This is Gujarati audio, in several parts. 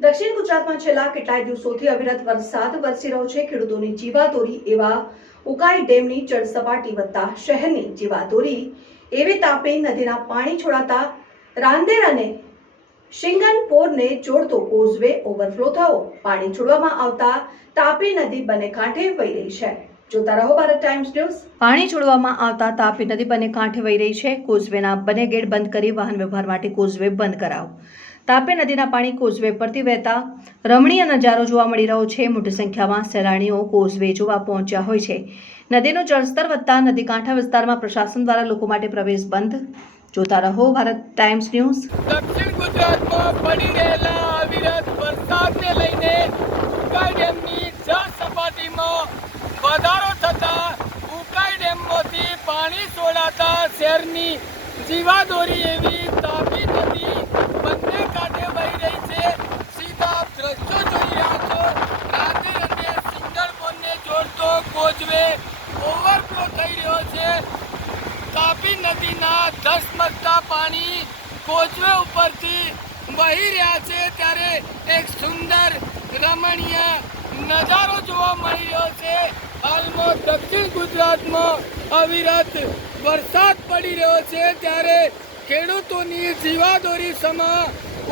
દક્ષિણ ગુજરાતમાં છેલ્લા કેટલાય દિવસોથી અવિરત વરસાદ વરસી રહ્યો છે। ખેડૂતોની જીવાદોરી એવા ઉકાઈ ડેમની જળ સપાટી વધતા શહેરની જીવાદોરી એવી તાપી નદીના પાણી છોડાતા રાંદેર અને શિંગનપોરને જોડતો કોઝવે ઓવરફ્લો થયો। પાણી છોડવામાં આવતા તાપી નદી બંને કાંઠે વહી રહી છે। જોતા રહો ભારત ટાઈમ્સ ન્યૂઝ। પાણી છોડવામાં આવતા તાપી નદી બંને કાંઠે વહી રહી છે। કોઝવેના બંને ગેટ બંધ કરી વાહન વ્યવહાર માટે કોઝવે બંધ કરાવો। તાપી નદીના પાણી કોઝવે પરથી વહેતા રમણીય નજારો જોવા મળી રહ્યો છે। મોટી સંખ્યામાં સહેલાણીઓ કોઝવે જોવા પહોંચ્યા હોય છે। નદીનું જળસ્તર વધતા નદી કાંઠા વિસ્તારમાં પ્રશાસન દ્વારા લોકો માટે પ્રવેશ બંધ। જોતા રહો ભારત ટાઈમ્સ ન્યૂઝ। દક્ષિણ ગુજરાતમાં પડી રહેલા અવિરત વરસાદને લઈને ઉકાઈ ડેમની જળ સપાટીમાં વધારો થતા ઉકાઈ ડેમમાંથી પાણી છોડાતા શહેરની જીવાદોરી એવી તાપી નદી બંને કાંઠે વહી રહી છે। સીધા દ્રશ્યો જોઈ રહ્યા છો। રાંદેર અને સિંગણપોરને જોડતો કોઝવે ઓવરફ્લો થઈ રહ્યો છે। તાપી નદીના ધસમસતા પાણી કોઝવે ઉપરથી વહી રહ્યા છે ત્યારે એક સુંદર રમણીય નજારો જોવા મળી રહ્યો છે। હાલમાં દક્ષિણ ગુજરાતમાં અવિરત વરસાદ પડી રહ્યો છે ત્યારે ખેડૂતોની જીવાદોરી સમા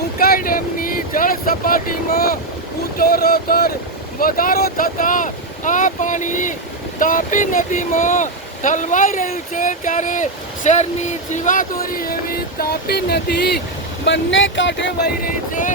ઉકાઈ ડેમની જળ સપાટીમાં ઉત્તરોત્તર વધારો થતા આ પાણી તાપી નદીમાં ઠલવાઈ રહ્યું છે ત્યારે શહેરની જીવાદોરી એવી તાપી નદી બંને કાંઠે વહી રહી છે।